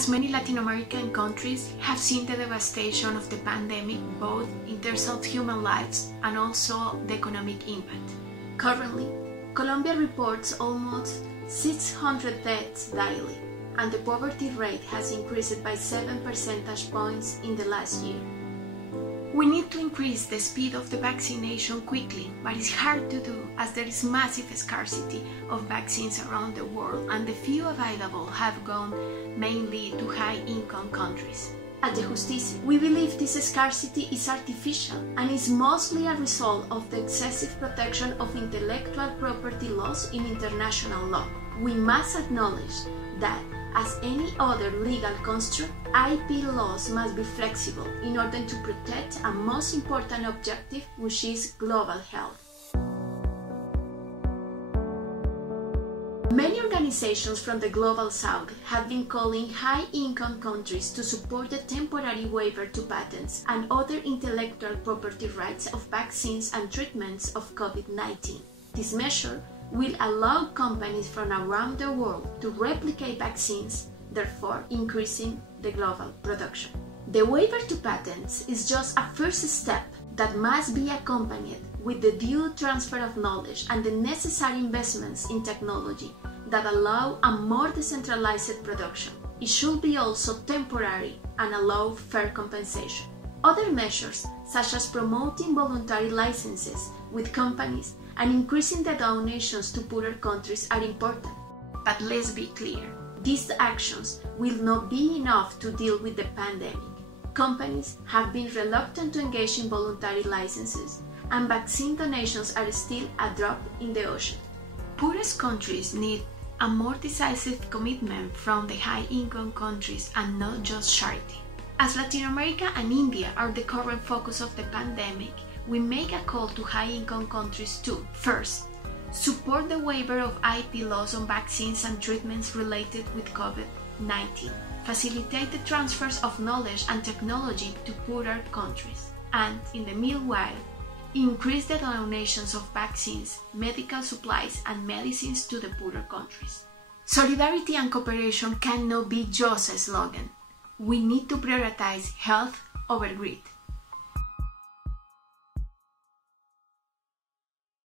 as many Latin American countries have seen the devastation of the pandemic both in terms of human lives and also the economic impact. Currently, Colombia reports almost 600 deaths daily, and the poverty rate has increased by 7 percentage points in the last year. We need to increase the speed of the vaccination quickly, but it's hard to do as there is massive scarcity of vaccines around the world and the few available have gone mainly to high-income countries. At Dejusticia, we believe this scarcity is artificial and is mostly a result of the excessive protection of intellectual property laws in international law. We must acknowledge that, as any other legal construct, IP laws must be flexible in order to protect a most important objective, which is global health. Many organizations from the Global South have been calling high-income countries to support the temporary waiver to patents and other intellectual property rights of vaccines and treatments of COVID-19. This measure will allow companies from around the world to replicate vaccines, therefore increasing the global production. The waiver to patents is just a first step that must be accompanied with the due transfer of knowledge and the necessary investments in technology that allow a more decentralized production. It should be also temporary and allow fair compensation. Other measures, such as promoting voluntary licenses with companies and increasing the donations to poorer countries, are important. But let's be clear, these actions will not be enough to deal with the pandemic. Companies have been reluctant to engage in voluntary licenses, and vaccine donations are still a drop in the ocean. Poorest countries need a more decisive commitment from the high-income countries and not just charity. As Latin America and India are the current focus of the pandemic, we make a call to high-income countries to, first, support the waiver of IP laws on vaccines and treatments related with COVID-19, facilitate the transfers of knowledge and technology to poorer countries, and, in the meanwhile, increase the donations of vaccines, medical supplies, and medicines to the poorer countries. Solidarity and cooperation cannot be just a slogan. We need to prioritize health over greed.